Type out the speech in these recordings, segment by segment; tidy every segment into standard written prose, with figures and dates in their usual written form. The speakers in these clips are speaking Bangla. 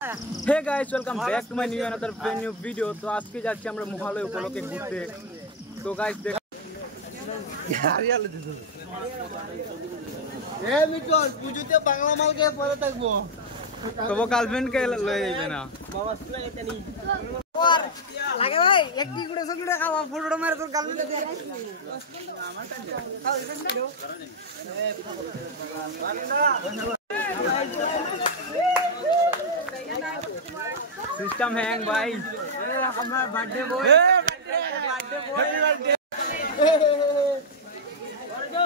Hey guys welcome back to my new another brand new video. तो आज के যাচ্ছি আমরা মহালয় উপলক্ষে ঘুরতে। তো গাইস দেখ হারিয়ালে দিছো এ মিটন পুজোতে বাংলা মাল কে পরে থাকবো তবু গার্লফ্রেন্ড কে লয়ে যাবে না বাবা শুনে এখানে और লাগে ভাই একটি গুড়ে সঙ্গে খাওয়া ফটোটা মারে তোর গার্লফ্রেন্ড দিয়ে আমারটা খাও ইভেন্ট ভিডিও सिस्टम हैंग भाई हमारा birthday boy birthday boy happy birthday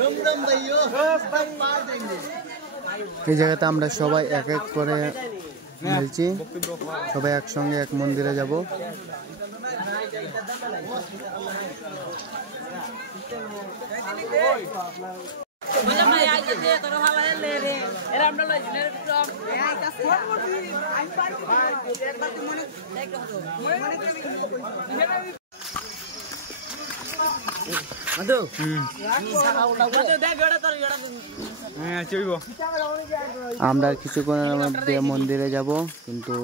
रम रम भाइयों भाई मार देंगे এই জায়গাতে আমরা সবাই এক এক করে মিলছি সবাই একসঙ্গে এক মন্দিরে যাব मुझे मैं आज दे तो वाला ले रे एरा हम लोग ने तो आई का फोन मोटी आई पार एक बार तुम मने देख दो मने मधु मधु देख गड़ा তোর গড়া হ্যাঁ চলবো আমরা কিছুক্ষণের মধ্যে মন্দিরে যাব কিন্তু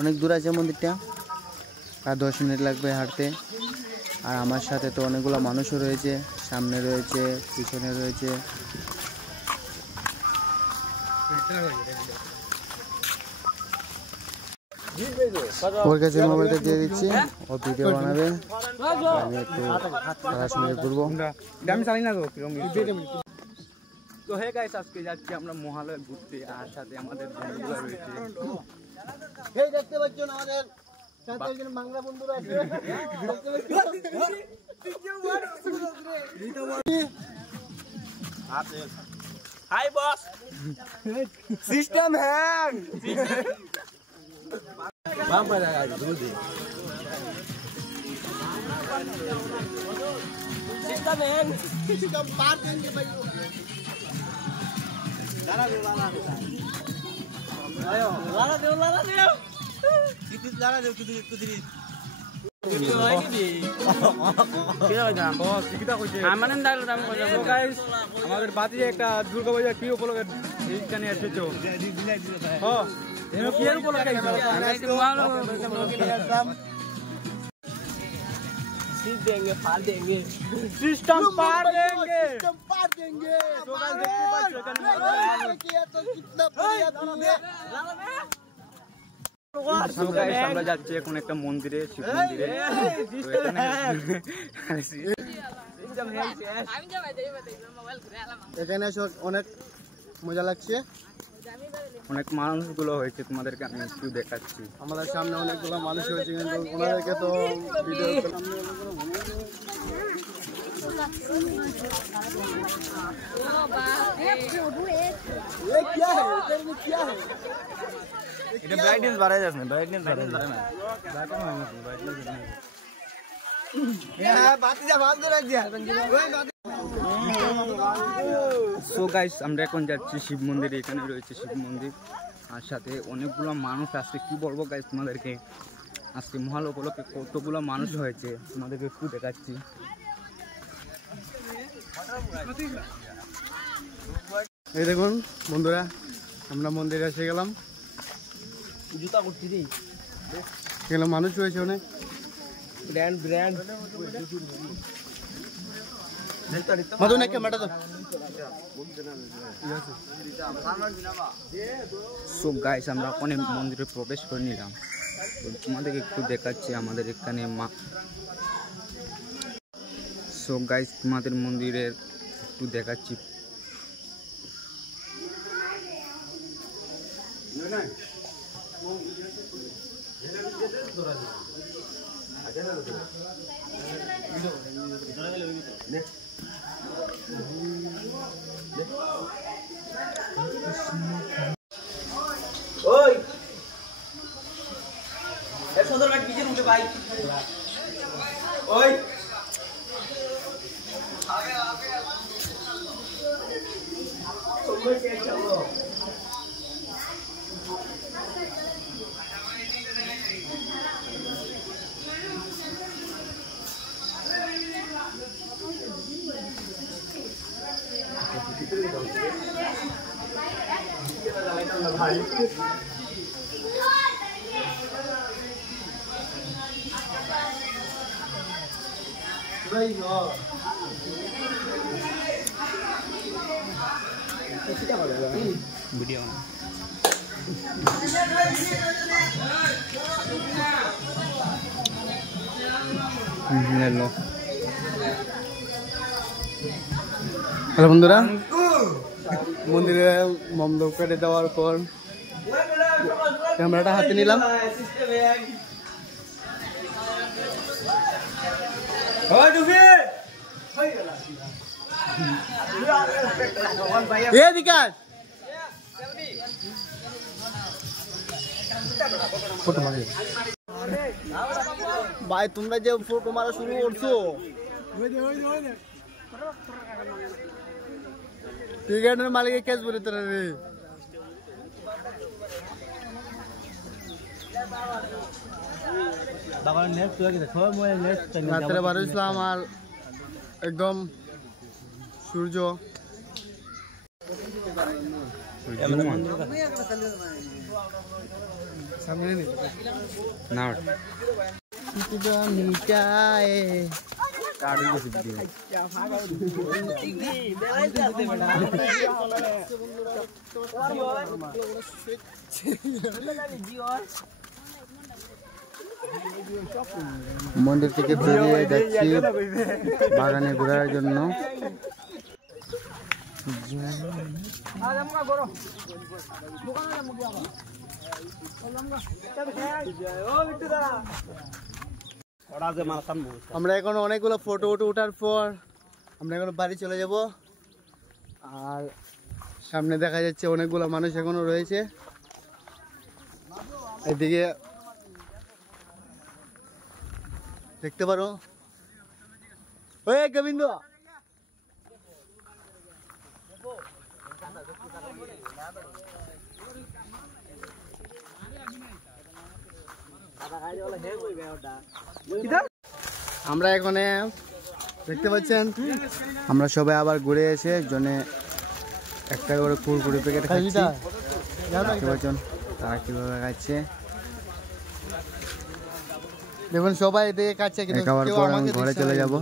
অনেক দূর আছে মন্দিরটা আর 10 মিনিট লাগবে হাঁটতে আর আমার সাথে তো অনেকগুলো মানুষও রয়েছে সামনে রয়েছে পিছনে রয়েছে ওর কাছে মোবাইলটা দিয়ে দিচ্ছি ও ভিডিও বানাবে আমি একটু পড়াশোনা করব আমি জানি না তো হে গাইস আজকে যাচ্ছি আমরা মহালয় ঘুরতে আর সাথে আমাদের বন্ধুরা রয়েছে এই দেখতে পাচ্ছেন আমাদের সাথে একজন বাংলা বন্ধুরা আছে हाय बॉस सिस्टम हैंग बाम पर आ दूध सिस्टम हैंग सिस्टम पार देंगे भाई लाला दे कितनी लाला दे कितनी আমাদের বাতি একটা দুর্গা পূজা কি উপলক্ষে এইখানে এসেছো কি উপলক্ষে देंगे फाड़ देंगे सिस्टम पार देंगे सिस्टम पार देंगे तो गाइस देखते पाচ্ছ किया तो कितना बढ़िया तुमने আমরা যাচ্ছি এখন একটা মন্দিরে শিব মন্দিরে এখানে অনেক মজা লাগছে অনেক মানুষগুলো হয়েছে তোমাদেরকে আমি একটু দেখাচ্ছি আমাদের সামনে অনেকগুলো মানুষ হয়েছে কিন্তু ওনাদেরকে তো ভিডিও এটা ব্রাইটনেস বাড়ায় যাচ্ছে না ব্রাইটনেস বাড়ায় না ব্রাইটনেস সো গাইস আমরা এখন যাচ্ছি শিব মন্দিরে এখানে রয়েছে শিব মন্দির আর সাথে অনেকগুলো মানুষ আসছে কি বলবো গাইস তোমাদেরকে আজকে মহালয়া উপলক্ষে কতগুলো মানুষ হয়েছে তোমাদেরকে একটু দেখাচ্ছি এই দেখুন বন্ধুরা আমরা মন্দিরে এসে গেলাম জুতা করছি রে এখানে মানুষ হয়েছে অনেক ব্র্যান্ড মধু নাকি মেটা তো সো গাইস আমরা অনেক মন্দিরে প্রবেশ করে নিলাম তো তোমাদেরকে একটু দেখাচ্ছি আমাদের এখানে মা সো গাইস তোমাদের মন্দিরের একটু দেখাচ্ছি ওই এ সদর ভাই পিছে উঠে ভাই ওই তোমরা কে চলো ভিডিও হ্যালো বন্ধুরা, মন্দিরে মমদক কেটে দেওয়ার পর ক্যামেরাটা হাতে নিলাম। ভাই তোমরা যে ফটো মারা শুরু করছো, টিকেটের মালিকের কেস বলে তোরা রে। রাত্রে বার হয়েছিলাম আর একদম সূর্য মন্দির থেকে বেরিয়ে যাচ্ছি বাগানে ঘোরার জন্য। আমরা এখন অনেকগুলো ফটো ওঠার পর আমরা এখন বাড়ি চলে যাব। আর সামনে দেখা যাচ্ছে অনেকগুলো মানুষ এখনো রয়েছে। এদিকে দেখতে পারো, ওই গোবিন্দ আমরা এখানে দেখতে পাচ্ছেন আমরা সবাই আবার ঘুরে এসে জন্য একটা করে কুরকুরি প্যাকেট খাচ্ছি। দেখতে পাচ্ছেন তারা কিভাবে খাচ্ছে, দেখুন সবাই এদিকে খাচ্ছে। কিন্তু ঘরে চলে যাব।